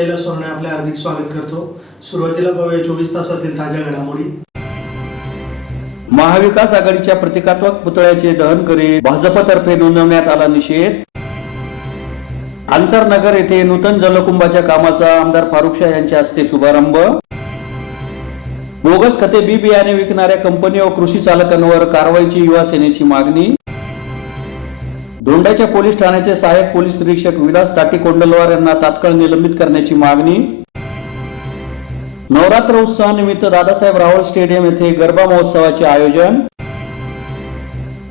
कैलास सोनवणे आपले हार्दिक स्वागत करतो। सुरुवातीला पाहूया 24 तासातील ताज्या घडामोडी। महाविकास आघाडीच्या प्रतिकात्मक पुतळ्याचे दहन करीत भाजपतर्फे नोंदवण्यात आला निषेध। अन्सारनगर येथे नूतन जलकुंभाच्या कामाचा आमदार फारुख शाह यांच्या हस्ते शुभारंभ। बोगस खते बी बियाणे विकणाऱ्या कंपनी व कृषी चालकांवर कारवाईची युवा सेनेची मागणी। दोंडाच्या पोलीस ठाण्याचे सहाय्यक पोलीस निरीक्षक विलास ताटी कोंडलवार यांना तात्काळ निलंबित करण्याची मागणी। नवरात्र उत्सवानिमित्त दादासाहेब रावल स्टेडियम येथे गरबा महोत्सवाचे आयोजन।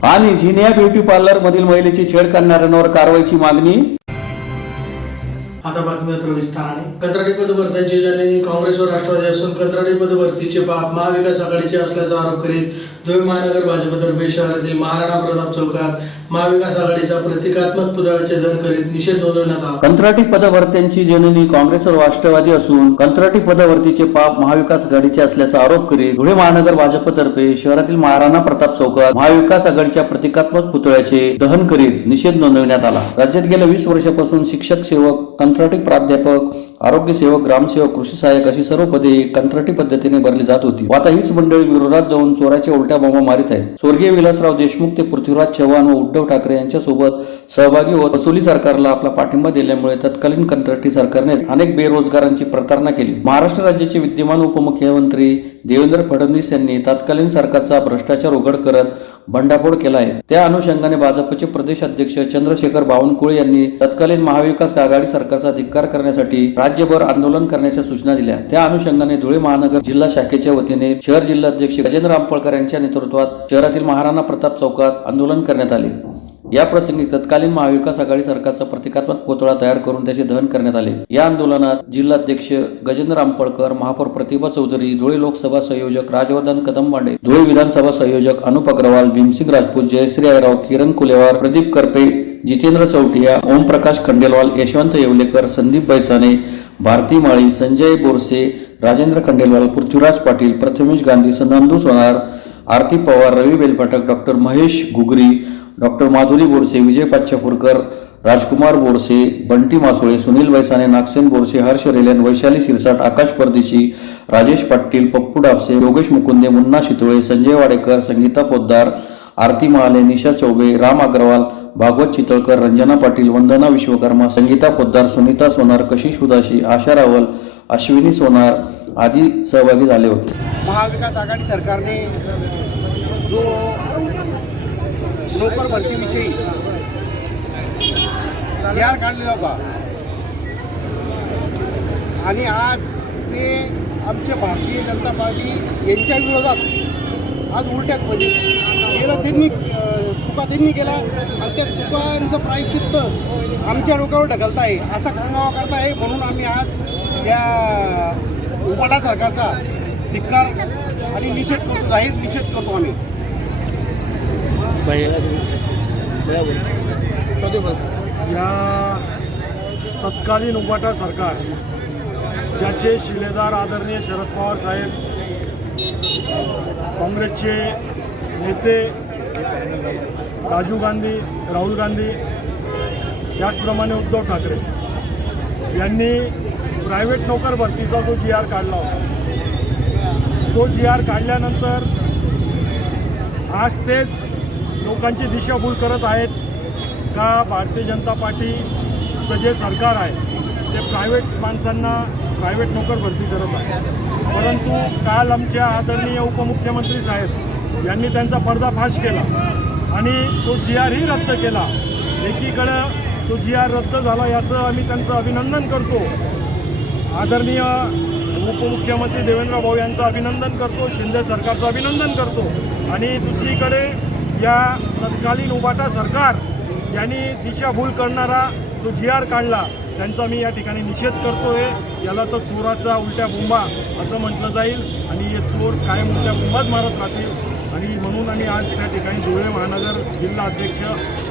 आणि झिनिया ब्युटी पार्लर मधील महिलेची छेड काढणाऱ्यांवर कारवाईची मागणी। आता बातमी विस्ताराने। कंत्राटी पदभरत्यांची जननी काँग्रेस व राष्ट्रवादी असून कंत्राटी पदभरतीचे पाप महाविकास आघाडीचे असल्याचा आरोप करीत धुळे महानगर भाजपतर्फे शहरातील महाराणा प्रताप चौकात महाविकास आघाडीच्या प्रतिकात्मक पुतळ्याचे दहन करीत निषेध नोंदवण्यात आला। कंत्राटी पदभरत्यांची जननी काँग्रेस व राष्ट्रवादी असून कंत्राटी पदभरतीचे पाप महाविकास आघाडीचे असल्याचा आरोप करीत धुळे महानगर भाजपतर्फे शहरातील महाराणा प्रताप चौकात महाविकास आघाडीच्या प्रतिकात्मक पुतळ्याचे दहन करीत निषेध नोंदवण्यात आला। राज्यात गेल्या 20 वर्षापासून शिक्षक सेवक, कंत्राटी प्राध्यापक, आरोग्य सेवक, ग्रामसेवक, कृषी सहाय्यक अशी सर्व पदे कंत्राटी पद्धतीने भरली जात होती। आता हीच मंडळी विरोधात जाऊन चोराच्या उलट्या बोंबा मारित आहे। स्वर्गीय विलासराव देशमुख ते पृथ्वीराज चव्हाण व उद्धव ठाकरे यांच्या सोबत सहभागी होत वसुली सरकारला आपला पाठिंबा दिल्यामुळे तत्कालीन कंत्राटी सरकारने अनेक बेरोजगारांची प्रतारणा केली। महाराष्ट्र राज्याचे विद्यमान उपमुख्यमंत्री देवेंद्र फडणवीस यांनी तत्कालीन सरकारचा भ्रष्टाचार उघड करत भंडाफोड केला आहे। त्या अनुषंगाने भाजपचे प्रदेश अध्यक्ष चंद्रशेखर बावनकुळे यांनी तत्कालीन महाविकास आघाडी सरकारचा धिक्कार करण्यासाठी राज्यभर आंदोलन करण्याच्या सूचना दिल्या। त्या अनुषंगाने धुळे महानगर जिल्हा शाखेच्या वतीने शहर जिल्हाध्यक्ष गजेंद्र आंपळकर यांच्या नेतृत्वात शहरातील महाराणा प्रताप चौकात आंदोलन करण्यात आले। या प्रसंगी तत्कालीन महाविकास आघाडी सरकारचा प्रतिकात्मक पुतळा तयार करून त्याचे दहन करण्यात आले। या आंदोलनात जिल्हाध्यक्ष गजेंद्र आंपळकर, महापौर प्रतिभा चौधरी, धुळे लोकसभा संयोजक राजवर्धन कदमबांडे, धुळे विधानसभा संयोजक अनुप अग्रवाल, भीमसिंग राजपूत, जयश्री आयराव, किरण कुलेवार, प्रदीप करपे, जितेंद्र चौटिया, ओमप्रकाश खंडेलवाल, यशवंत येवलेकर, संदीप बैसाने, भारती माळी, संजय बोरसे, राजेंद्र खंडेलवाल, पृथ्वीराज पाटील, प्रथमेश गांधी, नंदू सोनार, आरती पवार, रवी बेलपाठक, डॉक्टर महेश घुगरी, डॉक्टर माधुरी बोरसे, विजय पाचपूरकर, राजकुमार बोरसे, बंटी मासोळे, सुनील बैसाने, नागसेन बोरसे, हर्ष रेलेन, वैशाली सिरसाट, आकाश परदेशी, राजेश पाटील, पप्पू डापसे, योगेश मुकुंदे, मुन्ना शितोळे, संजय वाडेकर, संगीता पोद्दार, आरती महाले, निशा चौबे, राम अग्रवाल, भागवत चितळकर, रंजना पाटील, वंदना विश्वकर्मा, संगीता पोद्दार, सुनीता सोनार, कशिश उदाशी, आशा रावल, अश्विनी सोनार आदी सहभागी झाले होते। महाविकास आघाडी सरकारने जो नोकर भरतीविषयी तयार काढलेला होता आणि आज ते आमचे भारतीय जनता पार्टी यांच्या विरोधात आज उलट्यात केलं। चुका त्यांनी केला आणि त्या चुकांचं प्रायश्चित्त आमच्या डोक्यावर ढकलत आहे, असा कांगावा करत आहे। म्हणून आम्ही आज या उपाटा सरकारचा धिक्कार आणि निषेध करतो, जाहीर निषेध करतो आम्ही। या तत्कालीन उबाटा सरकार ज्याचे शिलेदार आदरणीय शरद पवार साहेब, काँग्रेसचे नेते राजीव गांधी, राहुल गांधी, त्याचप्रमाणे उद्धव ठाकरे यांनी प्रायव्हेट नोकर भरतीचा जो GR काढला होता, तो GR काढल्यानंतर आज तेच लोकांची दिशाभूल करत आहेत का भारतीय जनता पार्टीचं जे सरकार आहे ते प्रायव्हेट माणसांना प्रायव्हेट नोकर भरती करत आहे। परंतु काल आमच्या आदरणीय उपमुख्यमंत्री साहेब यांनी त्यांचा पर्दाफाश केला आणि तो GR ही रद्द केला। एकीकडं तो GR रद्द झाला याचं आम्ही त्यांचं अभिनंदन करतो, आदरणीय उपमुख्यमंत्री देवेंद्र भाऊ यांचं अभिनंदन करतो, शिंदे सरकारचं अभिनंदन करतो। आणि दुसरीकडे या तत्कालीन उबाटा सरकार ज्यांनी दिशाभूल करणारा जो GR काढला त्यांचा मी या ठिकाणी निषेध करतोय। याला तर चोराचा उलट्या बोंबा असं म्हटलं जाईल आणि हे चोर कायम उलट्या बोंबाच मारत राहतील। आणि म्हणून आम्ही आज त्या ठिकाणी धुळे महानगर जिल्हा अध्यक्ष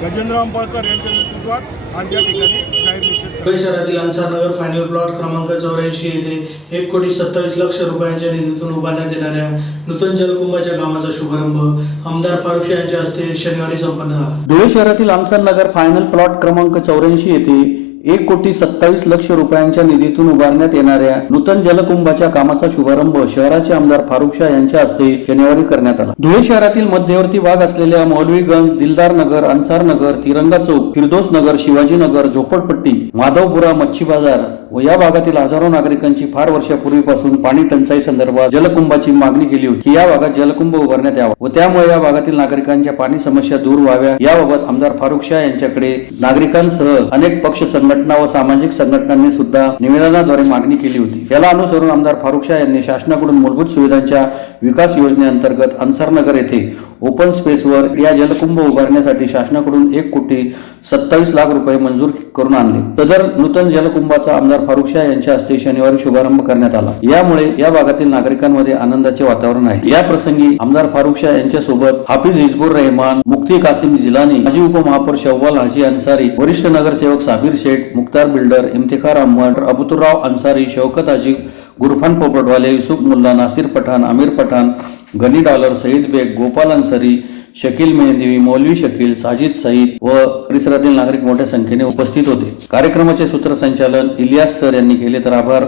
गजेंद्र आंपळकर यांच्या नेतृत्वात आज या ठिकाणी जाहीर निषेध धुळे शहरातील अन्सारनगर फायनल प्लॉट क्रमांक 84 येथे 1,27,00,000 रुपयांच्या निधीतून उभारण्यात येणाऱ्या नूतन जलकुंभाच्या कामाचा शुभारंभ आमदार फारुख शाह यांच्या हस्ते शनिवारी संपन्न झाला। धुळे शहरातील अन्सारनगर फायनल प्लॉट क्रमांक 84 येथे 1,27,00,000 रुपयांच्या निधीतून उभारण्यात येणाऱ्या नूतन जलकुंभाच्या कामाचा शुभारंभ शहराचे आमदार फारुख शाह यांच्या हस्ते शनिवारी करण्यात आला. धुळे शहरातील मध्यवर्ती भाग असलेल्या मौलवीगंज, दिलदार नगर, अन्सार नगर, तिरंगा चौक, फिरदोस नगर, शिवाजी नगर, झोपडपट्टी, माधवपुरा, मच्छी बाजार व या भागातील हजारो नागरिकांची फार वर्षापूर्वीपासून पाणी टंचाई संदर्भात जलकुंभाची मागणी केली होती की या भागात जलकुंभ उभारण्यात यावा व त्यामुळे या भागातील नागरिकांच्या पाणी समस्या दूर व्हाव्या. याबाबत आमदार फारुख शाह यांच्याकडे नागरिकांसह अनेक पक्ष संघटना व सामाजिक संघटनांनी सुद्धा निवेदनाद्वारे मागणी केली होती. याला अनुसरून आमदार फारुख शाह यांनी शासनाकडून मूलभूत सुविधांच्या विकास योजनेअंतर्गत अन्सार नगर येथे ओपन स्पेसवर या जलकुंभ उभारण्यासाठी शासनाकडून 1,27,00,000 रुपये मंजूर करून आणले. सदर नूतन जलकुंभाचा आमदार फारुख शाह यांच्या हस्ते शनिवारी शुभारंभ करण्यात आला. यामुळे या भागातील नागरिकांमध्ये आनंदाचे वातावरण आहे. या प्रसंगी आमदार फारुख शाह यांच्या सोबत हाफिज हिजबुर रहमान, मुफ्ती कासिम जिलानी, माजी उपमहापौर शव्वाल हाजी अन्सारी, वरिष्ठ नगरसेवक साबिर शेख, मुख्तार बिल्डर, इम्तिखार अहमद, अबुतुर्राव अन्सारी, शौकत हाजी, गुरफान पोपटवाले, युसुफ मुल्ला, नासिर पठाण, आमिर पठाण, गनी डॉलर, सईद बेग, गोपाल अन्सारी, शकील मेहंदी, मौलवी शकील, साजिद सईद व परिसरातील नागरिक मोठ्या संख्येने उपस्थित होते. कार्यक्रमाचे सूत्रसंचालन इलियास सर यांनी केले तर आभार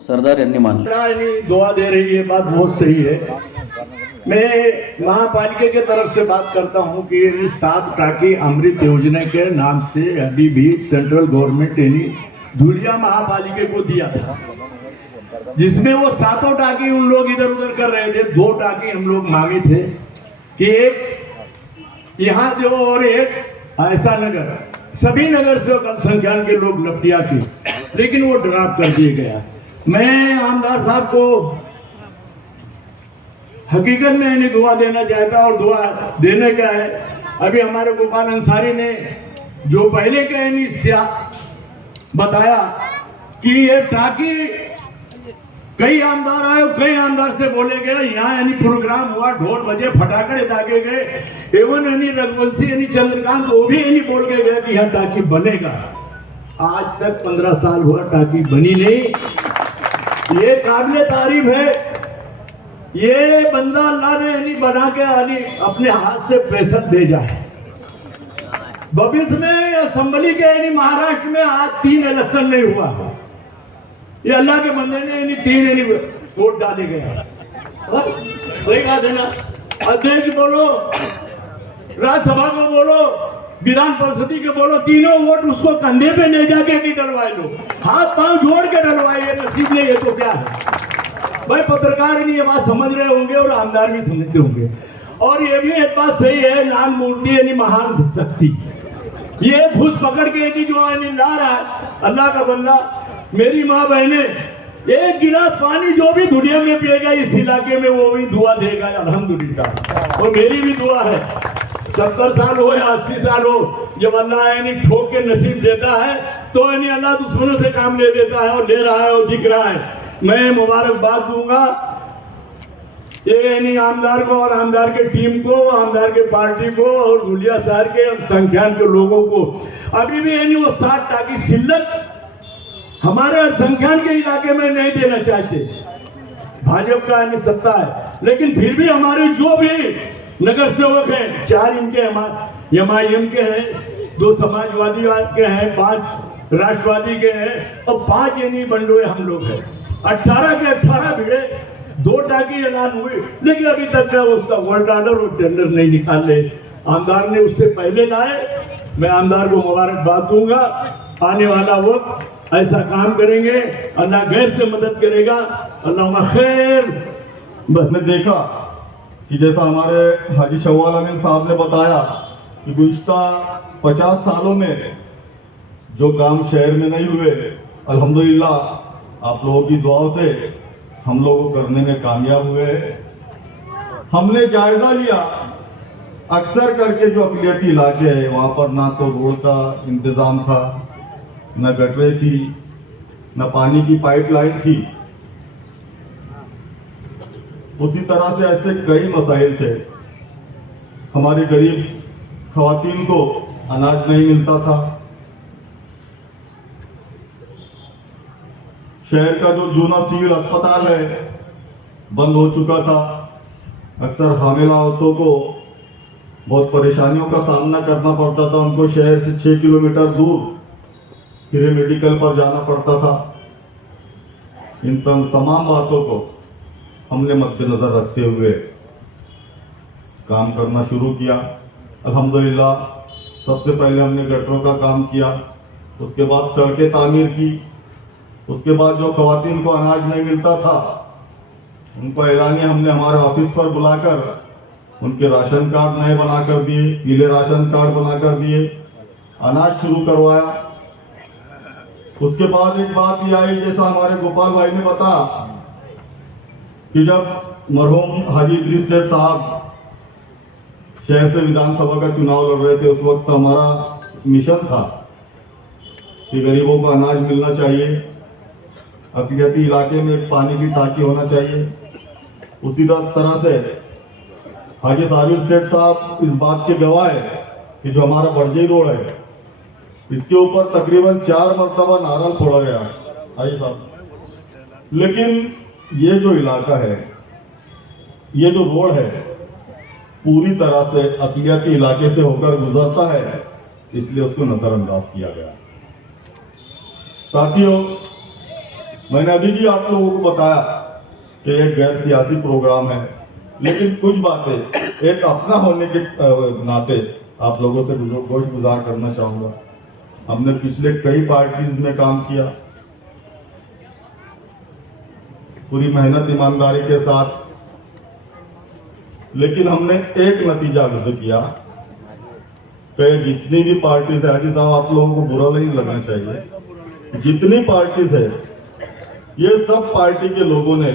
सरदार यांनी मानले. दुआ दे रही है, बात बहुत सही है. मैं महापालिका की तरफ से बात करता हूं कि 7 टाकी अमृत योजना के नाम से अभी भी सेंट्रल गवर्नमेंट यानी धुलिया महापालिका को दिया था, जिसमें वो 7 टाकी उन लोग इधर उधर कर रहे थे. 2 टाकी हम लोग मांगे थे कि एक यहाँ दो और एक ऐसा नगर, सभी नगर से अल्पसंख्यक के लोग लपटिया की, लेकिन वो ड्राप कर दिए गया. मैं आमदार साहब को हकीकत में यानी दुआ देना चाहता और दुआ देने का है. अभी हमारे गोपाल अंसारी ने जो पहले का यानी बताया कि ये टाकी कई आमदार आए, कई आमदार से बोले गए, यहाँ यानी प्रोग्राम हुआ, ढोल बजे, फटाकड़े दागे गए, एवं यानी रघुवंशी यानी चंद्रकांत वो भी यानी बोल के गए कि यहाँ टाकी बनेगा. आज तक 15 साल हुआ टाकी बनी नहीं. ये काबिले तारीफ है. ये बंदा अल्लाह ने यानी बना के यानी अपने हाथ से पैसा भेजा है. भविष्य में असेंबली के यानी महाराष्ट्र में आज 3 इलेक्शन नहीं हुआ. ये अल्लाह के बंदे ने यानी 3 यानी वोट डाले गए. सही बात है ना. अध्यक्ष बोलो, राज्यसभा को बोलो, विधान परिषद के बोलो, तीनों वोट उसको कंधे पे ले जाके नहीं डलवाए. लोग हाथ पांव जोड़ के डलवाए. ये नसीब नहीं है तो क्या है भाई. पत्रकार नहीं ये बात समझ रहे होंगे और आमदार भी समझते होंगे. और ये भी एक बात सही है, नान मूर्ति यानी महान शक्ति, ये घुस पकड़ के यानी जो यानी ला रहा है अल्लाह का बंदा. मेरी माँ बहने, एक गिलास पानी जो भी दुनिया में पिएगा इस इलाके में वो भी दुआ देगा अल्हम्दुलिल्लाह. और मेरी भी दुआ है. 70 साल हो या 80 साल हो, जब अल्लाह यानी ठोक के नसीब देता है तो यानी अल्लाह दुश्मनों से काम ले देता है और ले रहा है और दिख रहा है. मैं मुबारकबाद दूंगा ये यानी आमदार को और आमदार के टीम को, आमदार के पार्टी को और धुलिया शहर के संख्यान के लोगों को. अभी भी यानी वो 7 टाकी सिल्लत हमारे अल्पसंख्यक के इलाके में नहीं देना चाहते. भाजपा का यानी सत्ता है, लेकिन फिर भी हमारे जो भी नगर सेवक हैं, 4 इनके MIM के हैं, 2 समाजवादी के हैं, 5 राष्ट्रवादी के हैं और 5 यानी बंडोए हम लोग हैं. 18 के 18 भिड़े, 2 टाकी ऐलान हुई, लेकिन अभी तक का उसका वर्ल्ड ऑर्डर और टेंडर नहीं निकाले. आमदार ने उससे पहले लाए. मैं आमदार को मुबारकबाद दूंगा. आने वाला वक्त ऐसा काम करेंगे, अल्लाह गैर से मदद करेगा. अल्लाह खैर. बस मैं देखा कि जैसा हमारे हाजी शव्वाल अमीन साहब ने बताया कि गुज़िश्ता 50 सालों में जो काम शहर में नहीं हुए, अल्हम्दुलिल्लाह आप लोगों की दुआओं से हम लोगों को करने में कामयाब हुए. हमने जायजा लिया. अक्सर करके जो अक़लियती इलाके हैं वहाँ पर ना तो रोड का इंतज़ाम था, न गटरें थी, न पानी की पाइपलाइन थी. उसी तरह से ऐसे कई मसाइल थे. हमारी गरीब ख़वातीन को अनाज नहीं मिलता था. शहर का जो जूना सिविल अस्पताल है बंद हो चुका था. अक्सर हामिला औरतों को बहुत परेशानियों का सामना करना पड़ता था. उनको शहर से 6 किलोमीटर दूर फिर मेडिकल पर जाना पड़ता था। इन तमाम बातों को हमने मद्देनजर रखते हुए काम करना शुरू किया। अल्हम्दुलिल्लाह सबसे पहले हमने गटरों का काम किया, उसके बाद सड़कें तामीर की, उसके बाद जो खवातीन को अनाज नहीं मिलता था उनको एलानिया हमने हमारे ऑफिस पर बुलाकर उनके राशन कार्ड नए बनाकर दिए, पीले राशन कार्ड बनाकर दिए, अनाज शुरू करवाया। उसके बाद एक बात ये आई, जैसा हमारे गोपाल भाई ने बताया कि जब मरहूम हाजी इदरीस सेठ साहब शहर से विधानसभा का चुनाव लड़ रहे थे, उस वक्त हमारा मिशन था कि गरीबों को अनाज मिलना चाहिए, अकलियती इलाके में एक पानी की टांकी होना चाहिए। उसी तरह से हाजी साबिर सेठ साहब इस बात के गवाह है कि जो हमारा बड़जई रोड है इसके ऊपर तकरीबन 4 मरतबा नारल फोड़ा गया हाजी साहब, लेकिन ये जो इलाका है, ये जो रोड है पूरी तरह से अकलियती इलाके से होकर गुजरता है, इसलिए उसको नजरअंदाज किया गया। साथियों, मैंने अभी भी आप लोगों को बताया कि एक गैर सियासी प्रोग्राम है, लेकिन कुछ बातें एक अपना होने के नाते आप लोगों से गोश गुजार करना चाहूँगा। हमने पिछले कई पार्टीज में काम किया, पूरी मेहनत ईमानदारी के साथ, लेकिन हमने एक नतीजा गुजर किया कि जितनी भी पार्टीज है, हाजी साहब आप लोगों को बुरा नहीं लगना चाहिए, जितनी पार्टीज है ये सब पार्टी के लोगों ने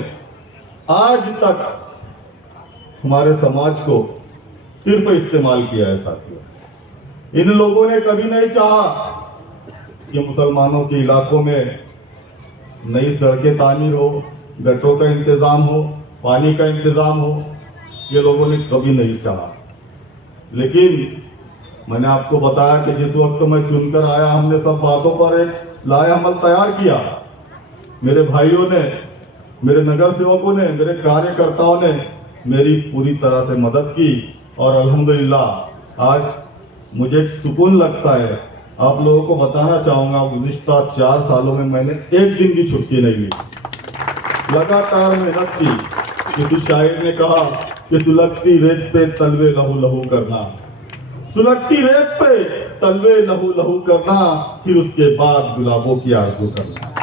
आज तक हमारे समाज को सिर्फ इस्तेमाल किया है। साथियों, इन लोगों ने कभी नहीं चाहा कि मुसलमानों के इलाकों में नई सड़कें तामीर हो, गटरों का इंतजाम हो, पानी का इंतजाम हो, ये लोगों ने कभी नहीं चाहा। लेकिन मैंने आपको बताया कि जिस वक्त मैं चुनकर आया, हमने सब बातों पर एक लाएअमल तैयार किया। मेरे भाइयों ने, मेरे नगर सेवकों ने, मेरे कार्यकर्ताओं ने मेरी पूरी तरह से मदद की और अल्हम्दुलिल्लाह आज मुझे सुकून लगता है। आप लोगों को बताना चाहूँगा, गुज़िश्ता 4 सालों में मैंने एक दिन भी छुट्टी नहीं ली, लगातार मेहनत की। किसी शायर ने कहा कि सुलगती रेत पे तलवे लहू लहू करना, सुलगती रेत पे तलवे लहू लहू करना, फिर उसके बाद गुलाबों की आरज़ू करना।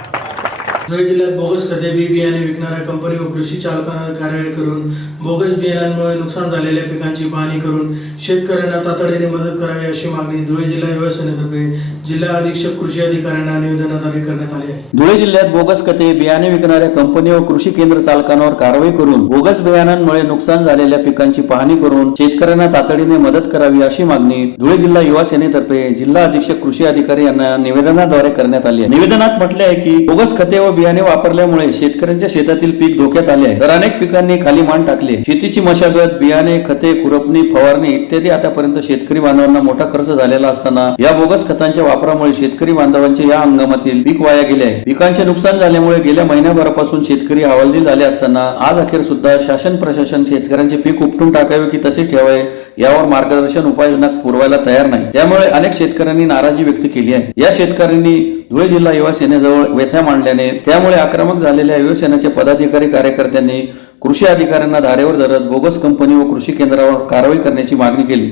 धुळे जिल्ह्यात बोगस खते बी बियाणे विकणाऱ्या कंपनी व कृषी चालकांवर कारवाई करून बोगस बियाणांमुळे नुकसान झालेल्या पिकांची पाहणी करून शेतकऱ्यांना तातडीने मदत करावी अशी मागणी धुळे जिल्हा युवा सेनेतर्फे जिल्हा अधीक्षक कृषी अधिकाऱ्यांना निवेदनाद्वारे करण्यात आली आहे। धुळे जिल्ह्यात बोगस खते बियाणे विकणाऱ्या कंपनी व कृषी केंद्र चालकांवर कारवाई करून बोगस बियाणांमुळे नुकसान झालेल्या पिकांची पाहणी करून शेतकऱ्यांना तातडीने मदत करावी अशी मागणी धुळे जिल्हा युवा सेनेतर्फे जिल्हा अधीक्षक कृषी अधिकारी यांना निवेदनाद्वारे करण्यात आली आहे। निवेदनात म्हटले आहे की बोगस खते व बियाणे वापरल्यामुळे शेतकऱ्यांच्या शेतातील पीक धोक्यात आले आहे, तर अनेक पिकांनी खाली मान टाकले। शेतीची मशागत, बियाणे, खते, खुरपणी, फवारणी इत्यादी आतापर्यंत शेतकरी बांधवांना मोठा खर्च झालेला असताना या बोगस खतांच्या वापरामुळे शेतकरी बांधवांचे या हंगामातील पीक वाया गेले आहे। पिकांचे नुकसान झाल्यामुळे गेल्या महिन्याभरापासून शेतकरी हवालदिल झाले असताना आज अखेर सुद्धा शासन प्रशासन शेतकऱ्यांचे पीक उपटून टाकावे की तसेच ठेवावे यावर मार्गदर्शन उपाययोजना पुरवायला तयार नाही। त्यामुळे अनेक शेतकऱ्यांनी नाराजी व्यक्त केली आहे। या शेतकऱ्यांनी धुळे जिल्हा युवा सेनेजवळ व्यथा मांडल्याने त्यामुळे आक्रमक झालेल्या युवा सेनेचे पदाधिकारी कार्यकर्त्यांनी कृषी अधिकाऱ्यांना धारेवर धरत बोगस कंपनी व कृषी केंद्रावर कारवाई करण्याची मागणी केली।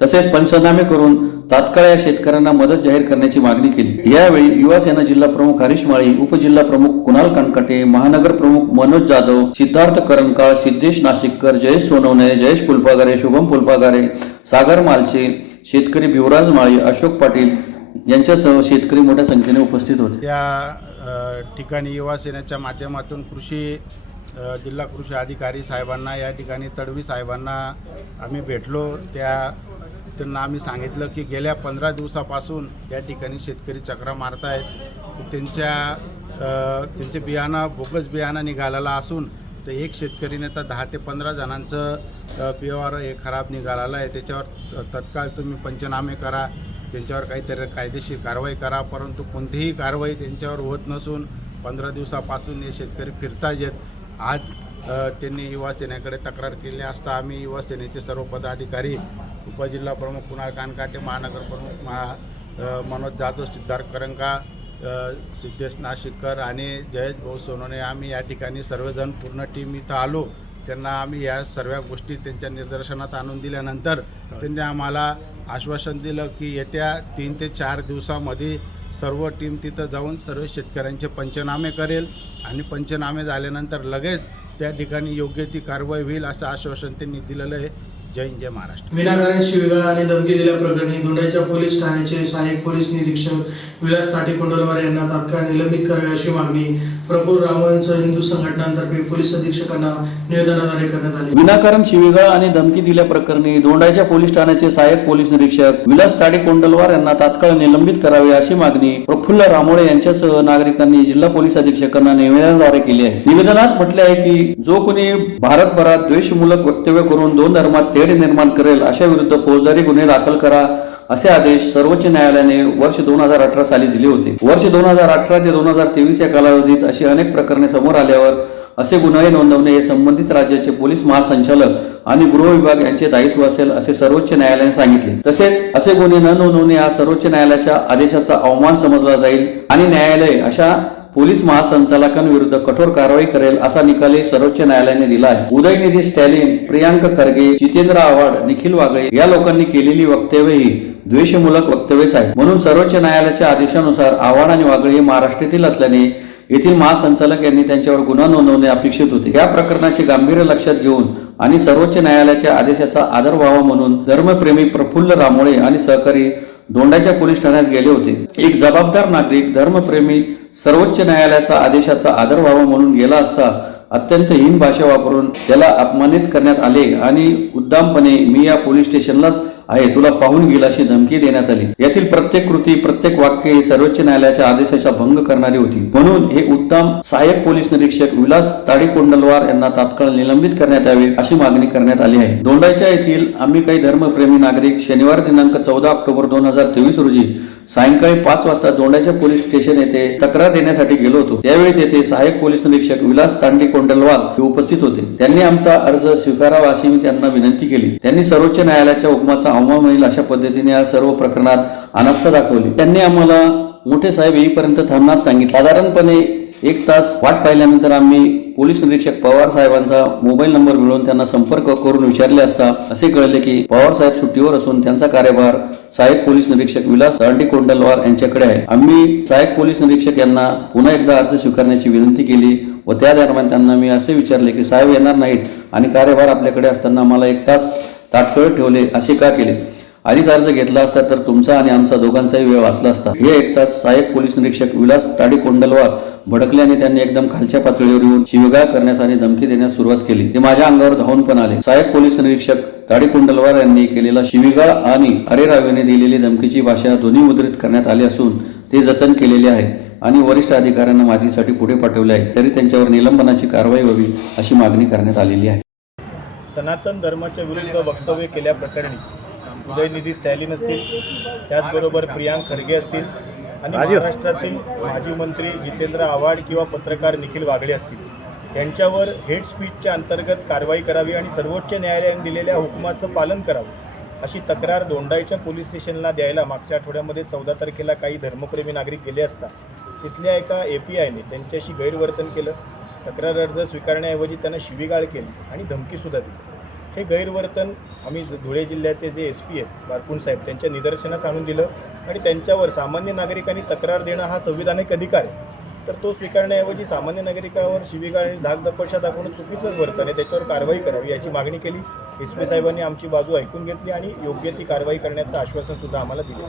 तसेच पंचनामे करून तात्काळ या शेतकऱ्यांना मदत जाहीर करण्याची मागणी केली। यावेळी युवा सेना जिल्हा प्रमुख हरीश माळी, उपजिल्हा प्रमुख कुणाल कानकाटे, महानगर प्रमुख मनोज जाधव, सिद्धार्थ करंकाळ, सिद्धेश नाशिककर, जयेश सोनवणे, जयेश फुलपागारे, शुभम फुलपागारे, सागर मालचे, शेतकरी बिवराज माळी, अशोक पाटील यांच्यासह शेतकरी मोठ्या संख्येने उपस्थित होते। त्या ठिकाणी युवा सेनेच्या माध्यमातून जिल्हा कृषी अधिकारी साहेबांना, या ठिकाणी तडवी साहेबांना आम्ही भेटलो। त्यांना आम्ही सांगितलं की गेल्या 15 दिवसापासून या ठिकाणी शेतकरी चक्रा मारत आहेत, की त्यांचे बियाणं बोगस बियाणं निघालेलं असून तर एक शेतकरीने तर 10 ते 15 जणांचं बियाणं हे खराब निघालेलं आहे। त्याच्यावर तत्काळ तुम्ही पंचनामे करा, त्यांच्यावर काहीतरी कायदेशीर कारवाई करा, परंतु कोणतीही कारवाई त्यांच्यावर होत नसून 15 दिवसापासून हे शेतकरी फिरतात आहेत। आज त्यांनी युवा सेनेकडे तक्रार केली असता आम्ही युवा सेनेचे सर्व पदाधिकारी, उपजिल्हा प्रमुख कुणाल कानकाटे, महानगर प्रमुख मनोज जाधव, सिद्धार्थ करंकाळ, सिद्धेश नाशिककर आणि जयेश भाऊ सोनवणे आम्ही या ठिकाणी सर्वजण पूर्ण टीम इथं आलो. त्यांना आम्ही या सर्व गोष्टी त्यांच्या निदर्शनात आणून दिल्यानंतर त्यांनी आम्हाला आश्वासन दिलं की येत्या 3 ते 4 दिवसामध्ये सर्व टीम तिथं जाऊन सर्व शेतकऱ्यांचे पंचनामे करेल आणि पंचनामे झाल्यानंतर लगेच त्या ठिकाणी योग्य ती कारवाई होईल असं आश्वासन त्यांनी दिलेलं आहे. जय हिंद, जय महाराष्ट्र. विनाकारण शिवीगाळ आणि धमकी दिल्याप्रकरणी दोंडाईच्या पोलीस ठाण्याचे सहाय्यक पोलीस निरीक्षक विलास ताटी-कोंडलवार यांना तात्काळ निलंबित करावे अशी मागणी प्रफुल्ल रामोळेंसह हिंदू संघटनांतर्फे पोलीस अधीक्षकांना निवेदनाद्वारे करण्यात आली. विनाकारण शिवीगाळ आणि धमकी दिल्याप्रकरणी दोंडाईच्या पोलीस ठाण्याचे सहाय्यक पोलीस निरीक्षक विलास ताटी-कोंडलवार यांना तात्काळ निलंबित करावे अशी मागणी प्रफुल्ल रामोळे यांच्यासह नागरिकांनी जिल्हा पोलीस अधीक्षकांना निवेदनाद्वारे केली आहे. निवेदनात म्हटले आहे की जो कोणी भारतभरात द्वेषमूलक वक्तव्य करून 2 धर्मात तेढ निर्माण करेल अशा विरुद्ध फौजदारी गुन्हे दाखल करा असे आदेश सर्वोच्च न्यायालयाने वर्ष 2018 साली दिले होते. वर्ष 2018 ते 2023 या कालावधीत अशी अनेक प्रकरणे समोर आल्यावर असे गुन्हे नोंदवणे हे संबंधित राज्याचे पोलीस महासंचालक आणि गृह विभाग यांचे दायित्व असेल असे सर्वोच्च न्यायालयाने सांगितले. तसेच असे गुन्हे न नोंदवणे हा सर्वोच्च न्यायालयाच्या आदेशाचा अवमान समजला जाईल आणि न्यायालय अशा पोलीस महासंचालकांविरुद्ध कठोर कारवाई करेल असा निकालही सर्वोच्च न्यायालयाने दिला आहे. उदयनिधी स्टॅलिन, प्रियांक खरगे, जितेंद्र आव्हाड, निखिल वागळे या लोकांनी केलेली वक्तव्य ही द्वेषमूलक वक्तव्यच आहेत. म्हणून सर्वोच्च न्यायालयाच्या आदेशानुसार आव्हाड आणि वागळे हे महाराष्ट्रातील असल्याने येथील महासंचालक यांनी त्यांच्यावर गुन्हा नोंदवणे अपेक्षित होते. या प्रकरणाचे गांभीर्य लक्षात घेऊन आणि सर्वोच्च न्यायालयाच्या आदेशाचा आदर व्हावा म्हणून धर्मप्रेमी प्रफुल्ल रामोळे आणि सहकारी दोंडाईच्या पोलीस ठाण्यात गेले होते. एक जबाबदार नागरिक धर्मप्रेमी सर्वोच्च न्यायालयाचा आदेशाचा आदर व्हावा म्हणून गेला असता अत्यंत हीन भाषा वापरून त्याला अपमानित करण्यात आले आणि उद्दामपणे मी या पोलीस स्टेशनलाच आहे, तुला पाहून गेल अशी धमकी देण्यात आली. यातील प्रत्येक कृती, प्रत्येक वाक्य सर्वोच्च न्यायालयाच्या आदेशाचा भंग करणारी होती. म्हणून हे उत्तम सहाय्यक पोलीस निरीक्षक विलास ताटी-कोंडलवार यांना तात्काळ निलंबित करण्यात यावे अशी मागणी करण्यात आली आहे. दोंडाईच्या येथील आम्ही काही धर्मप्रेमी नागरिक शनिवार दिनांक 14 ऑक्टोबर 2023 रोजी सायंकाळी 5 वाजता दोंडाईच्या पोलीस स्टेशन येथे तक्रार देण्यासाठी गेलो होतो. त्यावेळी तेथे सहाय्यक पोलीस निरीक्षक विलास ताटी-कोंडलवार हे उपस्थित होते. त्यांनी आमचा अर्ज स्वीकारावा अशी मी त्यांना विनंती केली. त्यांनी सर्वोच्च न्यायालयाच्या हुकुमाचा अवमान होईल अशा पद्धतीने या सर्व प्रकरणात अनास्था दाखवली. त्यांनी आम्हाला मोठे साहेब येईपर्यंत थांबण्यास सांगितले. साधारणपणे 1 तास वाट पाहिल्यानंतर आम्ही पोलीस निरीक्षक पवार साहेबांचा मोबाईल नंबर मिळवून त्यांना संपर्क करून विचारले असता असे कळले की पवार साहेब सुट्टीवर असून त्यांचा कार्यभार सहाय्यक पोलीस निरीक्षक विलास ताटी-कोंडलवार यांच्याकडे आहे. आम्ही सहाय्यक पोलीस निरीक्षक यांना पुन्हा एकदा अर्ज स्वीकारण्याची विनंती केली व त्या दरम्यान त्यांना मी असे विचारले की साहेब येणार नाहीत आणि कार्यभार आपल्याकडे असताना मला 1 तास ताटकळत ठेवले असे का केले? आधीच अर्ज घेतला असता तर तुमचा आणि आमचा दोघांचाही वेळ वाचला असता. हे 1 तास सहाय्यक पोलीस निरीक्षक विलास ताटी-कोंडलवार भडकल्याने त्यांनी एकदम खालच्या पातळीवर येऊन शिवीगाळ करण्यास आणि धमकी देण्यास सुरुवात केली. ते माझ्या अंगावर धावून पण आले. सहाय्यक पोलीस निरीक्षक ताटी-कोंडलवार यांनी केलेला शिवीगाळ आणि अरेरावीने दिलेली धमकीची भाषा दोन्ही मुद्रित करण्यात आली असून ते जतन केलेले आहे आणि वरिष्ठ अधिकाऱ्यांना माहितीसाठी पुढे पाठवले आहे. तरी त्यांच्यावर निलंबनाची कारवाई व्हावी अशी मागणी करण्यात आलेली आहे. सनातन धर्माच्या विरुद्ध वक्तव्य केल्याप्रकरणी उदयनिधी स्टॅलिन असतील, त्याचबरोबर प्रियांक खरगे असतील आणि महाराष्ट्रातील माजी मंत्री जितेंद्र आव्हाड किंवा पत्रकार निखिल वागळे असतील यांच्यावर हेट स्पीचच्या अंतर्गत कारवाई करावी आणि सर्वोच्च न्यायालयाने दिलेल्या हुकुमाचं पालन करावं अशी तक्रार दोंडाईच्या पोलीस स्टेशनला द्यायला मागच्या आठवड्यामध्ये 14 तारखेला काही धर्मप्रेमी नागरिक गेले असता तिथल्या एका APIने त्यांच्याशी गैरवर्तन केलं. तक्रार अर्ज स्वीकारण्याऐवजी त्यांना शिवीगाळ केली आणि धमकीसुद्धा दिली. हे गैरवर्तन आम्ही धुळे जिल्ह्याचे जे SP आहेत बारपून साहेब त्यांच्या निदर्शनास आणून दिलं आणि त्यांच्यावर सामान्य नागरिकांनी तक्रार देणं हा संविधानिक अधिकार आहे. तर तो स्वीकारण्याऐवजी सामान्य नागरिकावर शिवीगाळ आणि धाकधपटशा दाखवणं चुकीचंच वर्तन आहे. त्याच्यावर कारवाई करावी याची मागणी केली. SP साहेबांनी आमची बाजू ऐकून घेतली आणि योग्य ती कारवाई करण्याचं आश्वासन सुद्धा आम्हाला दिलं.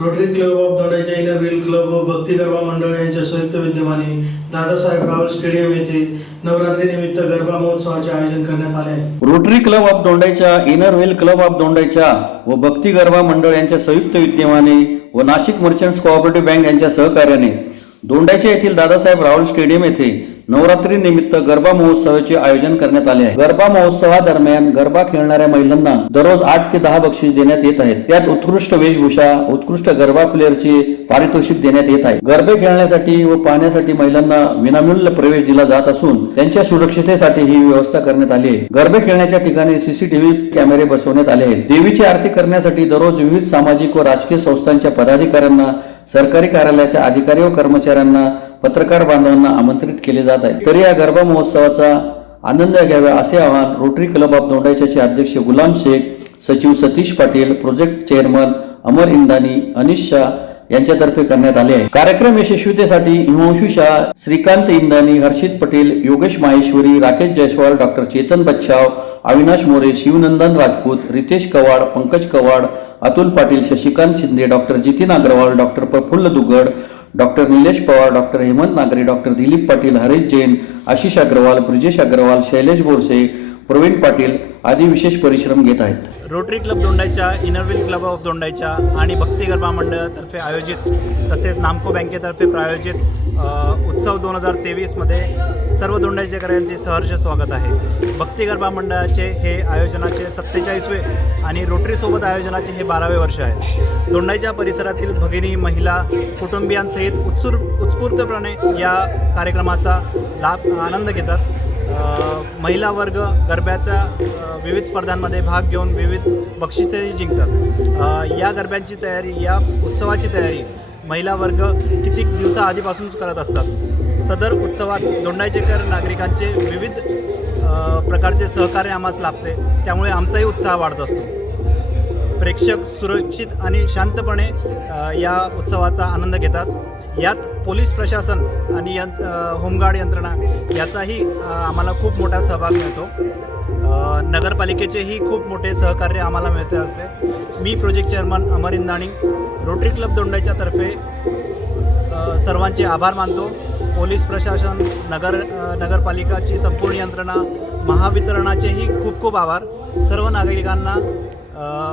रोटरी क्लब ऑफ दोंडाईच्या इनर व्हील क्लब व भक्ती गरबा मंडळ यांच्या संयुक्त विद्यमाने दादासाहेब रावल स्टेडियम येथे नवरात्री निमित्त गरबा महोत्सवाचे आयोजन करण्यात आले आहे. रोटरी क्लब ऑफ दोंडाईच्या, इनर व्हील क्लब ऑफ दोंडाईच्या व भक्ती गरबा मंडळ यांच्या संयुक्त विद्यमाने व नाशिक मर्चंट्स कोऑपरेटिव्ह बँक यांच्या सहकार्याने दोंडाईच्या येथील दादासाहेब रावल स्टेडियम येथे नवरात्री निमित्त गरबा महोत्सवाचे आयोजन करण्यात आले आहे. गरबा महोत्सवादरम्यान गरबा खेळणाऱ्या महिलांना दररोज 8 ते 10 बक्षीस देण्यात येत आहेत. त्यात उत्कृष्ट वेशभूषा, उत्कृष्ट गरबा प्लेअरचे पारितोषिक देण्यात येत आहे. गरबे खेळण्यासाठी व पाहण्यासाठी महिलांना विनामूल्य प्रवेश दिला जात असून त्यांच्या सुरक्षिततेसाठी ही व्यवस्था करण्यात आली आहे. गरबे खेळण्याच्या ठिकाणी सीसीटीव्ही कॅमेरे बसवण्यात आले आहेत. देवीची आरती करण्यासाठी दररोज विविध सामाजिक व राजकीय संस्थांच्या पदाधिकाऱ्यांना, सरकारी कार्यालयाच्या अधिकारी व कर्मचाऱ्यांना, पत्रकार बांधवांना आमंत्रित केले जात आहे. तरी या गरबा महोत्सवाचा आनंद घ्यावा असे आवाहन रोटरी क्लब ऑफ दोंडाईचाचे अध्यक्ष गुलाम शेख, सचिव सतीश पाटील, प्रोजेक्ट चेअरमन अमर इंदानी, अनिश शाह यांच्यातर्फे करण्यात आले आहे. कार्यक्रम यशस्वीतेसाठी Himanshu Shah, Shrikant Indani, Harshit Patel, Yogesh Maheshwari, Rakesh Jaiswal, doctor Chetan Bachhav, Avinash More, Shivnandan Rajput, Ritesh Kawad, Pankaj Kawad, Atul Patil, Shashikant Shinde, doctor Jitin Agarwal, doctor Praful Dugad, doctor Nilesh Pawar, doctor Hemant Nagare, doctor Dilip Patil, Harish Jain, Ashish Agarwal, Brijesh Agarwal, Shailesh Borse, Pravin Patil आदी विशेष परिश्रम घेत आहेत. रोटरी क्लब दोंडाईच्या, इनरव्हील क्लब ऑफ दोंडाईच्या आणि भक्ती गरबा मंडळातर्फे आयोजित तसेच नामको बँकेतर्फे प्रायोजित उत्सव 2023मध्ये सर्व दोंडाईचेकरांचे सहर्ष स्वागत आहे. भक्ती गरबा मंडळाचे हे आयोजनाचे 47वे आणि रोटरीसोबत आयोजनाचे हे 12वे वर्ष आहे. दोंडाईच्या परिसरातील भगिनी, महिला, कुटुंबियांसहित उत्स्फूर्तपणे या कार्यक्रमाचा आनंद घेतात. महिला वर्ग गरब्याच्या विविध स्पर्धांमध्ये भाग घेऊन विविध बक्षिसेही जिंकतात. या गरब्यांची तयारी, या उत्सवाची तयारी महिला वर्ग कित्येक दिवसाआधीपासून करत असतात. सदर उत्सवात दोंडाईचेकर नागरिकांचे विविध प्रकारचे सहकार्य आम्हास लाभते, त्यामुळे आमचाही उत्साह वाढत असतो. प्रेक्षक सुरक्षित आणि शांतपणे या उत्सवाचा आनंद घेतात. यात पोलीस प्रशासन आणि होमगार्ड यंत्रणा याचाही आम्हाला खूप मोठा सहभाग मिळतो. नगरपालिकेचेही खूप मोठे सहकार्य आम्हाला मिळते असते. मी प्रोजेक्ट चेअरमन अमर इंदाणी, रोटरी क्लब दोंडाईच्या तर्फे सर्वांचे आभार मानतो. पोलीस प्रशासन, नगरपालिकाची संपूर्ण यंत्रणा, महावितरणाचेही खूप खूप आभार. सर्व नागरिकांना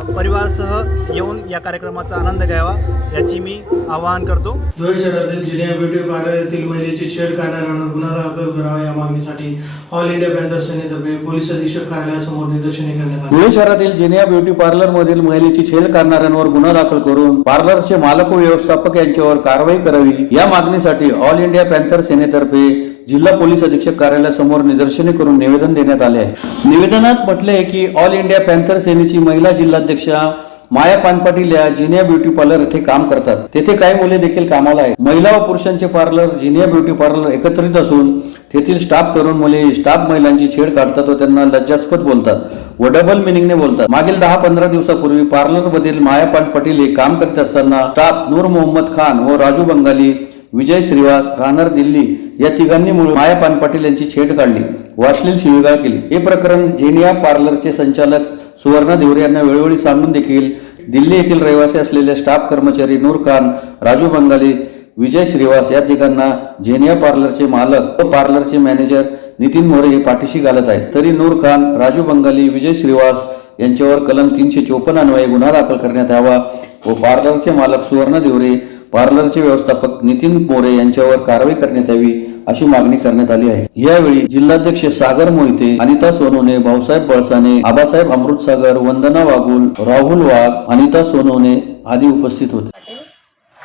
परिवारासह येऊन या कार्यक्रमाचा आनंद घ्यावा याची मी आवाहन करतो. धुळे शहरातील जिनिया ब्युटी पार्लर येथील महिलेची छेड काढणाऱ्यांवर गुन्हा दाखल करावा या मागणीसाठी ऑल इंडिया पॅन्थर सेनेतर्फे पोलीस अधीक्षक कार्यालयासमोर निदर्शने करण्यात आली. धुळे शहरातील जिनिया ब्युटी पार्लर मधील महिलेची छेड काढणाऱ्यांवर गुन्हा दाखल करून पार्लरचे मालक व व्यवस्थापक यांच्यावर कारवाई करावी या मागणीसाठी ऑल इंडिया पॅन्थर सेनेतर्फे जिल्हा पोलीस अधीक्षक कार्यालयासमोर निदर्शने करून निवेदन देण्यात आले आहे. निवेदनात म्हटले आहे की ऑल इंडिया पॅन्थर सेनेची महिला जिल्हाध्यक्षा माया पानपाटील या जिनिया ब्युटी पार्लर येथे काम करतात. तेथे काही मुले देखील कामाला आहेत. महिला व पुरुषांचे पार्लर, जिनिया ब्युटी पार्लर एकत्रित असून तेथील स्टाफ तरुण मुले स्टाफ महिलांची छेड काढतात व त्यांना लज्जास्पद बोलतात व डबल मिनिंगने बोलतात. मागील 10-15 दिवसापूर्वी पार्लर मधील माया पानपाटील हे काम करीत असताना स्टाफ नूर मोहम्मद खान व राजू बंगाली, विजय श्रीवास, राहणार दिल्ली या तिघांनी माया पानपाटील यांची छेड काढली व अश्लील शिवीगाळ केली. हे प्रकरण जिनिया पार्लरचे संचालक सुवर्णा देवरे यांना वेळोवेळी सांगून देखील दिल्ली येथील रहिवासी असलेले स्टाफ कर्मचारी नूर खान, राजू बंगाली, विजय श्रीवास या तिघांना जेनिया पार्लरचे मालक व पार्लरचे मॅनेजर नितीन मोरे हे पाठीशी घालत आहेत. तरी नूर खान, राजू बंगाली, विजय श्रीवास यांच्यावर कलम 354 अन्वये गुन्हा दाखल करण्यात यावा व पार्लरचे मालक सुवर्णा देवरे, पार्लरचे व्यवस्थापक नितीन मोरे यांच्यावर कारवाई करण्यात यावी अशी मागणी करण्यात आली आहे. यावेळी जिल्हाध्यक्ष सागर मोहिते, अनिता सोनवणे, भाऊसाहेब बळसाने, आबासाहेब अमृतसागर, वंदना वागुल, राहुल वाघ, अनिता सोनवणे आदी उपस्थित होते.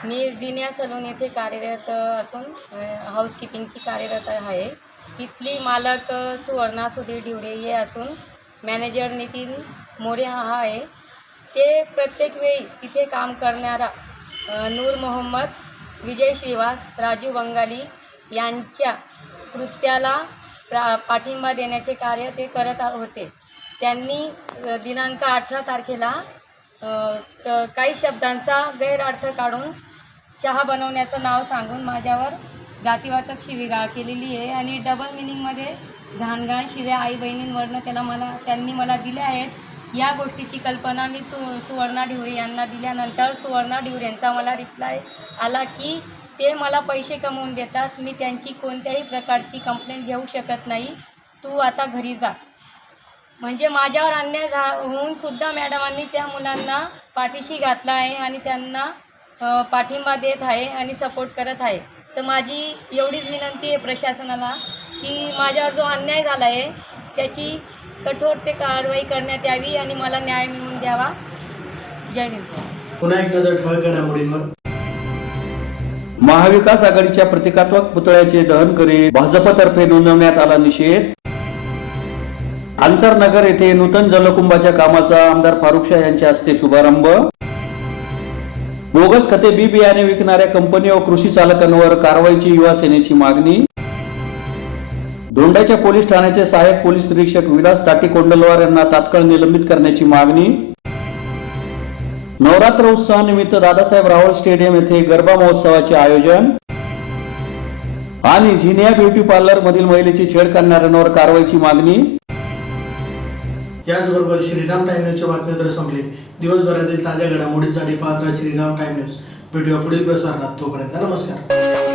मी जिनिया सलून येथे कार्यरत असून हाऊसकीपिंगची कार्यरत आहे. तिथली मालक सुवर्णा सुधीर ढिवरे हे असून मॅनेजर नितीन मोरे हा आहे. ते प्रत्येक वेळी तिथे काम करणारा नूर मोहम्मद, विजय श्रीवास, राजू बंगाली यांच्या कृत्याला पाठिंबा देण्याचे कार्य ते करत होते. त्यांनी दिनांक 18 तारखेला काही शब्दांचा गैर अर्थ काढून चहा बनवण्याचं नाव सांगून माझ्यावर जातीवाचक शिवीगाळ केलेली आहे आणि डबल मिनिंगमध्ये घाणघाण शिव्या आई बहिणींवरनं त्यांनी मला दिल्या आहेत. या गोष्टीची कल्पना मी सुवर्णा ढिवरे यांना दिल्यानंतर सुवर्णा ढिवरे यांचा मला रिप्लाय आला की ते मला पैसे कमवून देतात, मी त्यांची कोणत्याही प्रकारची कंप्लेंट घेऊ शकत नाही, तू आता घरी जा. म्हणजे माझ्यावर अन्याय होऊन सुद्धा मॅडमांनी त्या मुलांना पाठीशी घातला आहे आणि त्यांना पाठिंबा देत आहे आणि सपोर्ट करत आहे. तर माझी एवढीच विनंती आहे प्रशासनाला की माझ्यावर जो अन्याय झाला आहे त्याची कठोर ते कारवाई करण्यात यावी आणि मला न्याय मिळवून द्यावा. जय भीम. पुन्हा एक नजर ठळक घडामोडींवर. महाविकास आघाडीच्या प्रतिकात्मक पुतळ्याचे दहन करीत भाजपतर्फे नोंदवण्यात आला निषेध. अन्सरनगर येथे नूतन जलकुंभाच्या कामाचा आमदार फारुख शाह यांच्या हस्ते शुभारंभ. बोगस खते बी बियाणे विकणाऱ्या कंपनी व कृषी चालकांवर कारवाईची युवा सेनेची मागणी. दोंडाच्या पोलीस ठाण्याचे सहाय्यक पोलीस निरीक्षक विलास ताटी कोंडलवार यांना तात्काळ निलंबित करण्याची मागणी. नवरात्र उत्सवानिमित्त दादासाहेब रावळ स्टेडियम येथे गरबा महोत्सवाचे आयोजन. आणि झिनिया ब्युटी पार्लर मधील महिलेची छेड काढणाऱ्यांवर कारवाईची मागणी. याचबरोबर श्रीराम टाइम न्यूजच्या बातम्या तर संपली. दिवसभरातील ताज्या घडामोडींसाठी पाहत राहा श्रीराम टाइम न्यूज. भेटूया पुढील प्रसारणात. तोपर्यंत नमस्कार.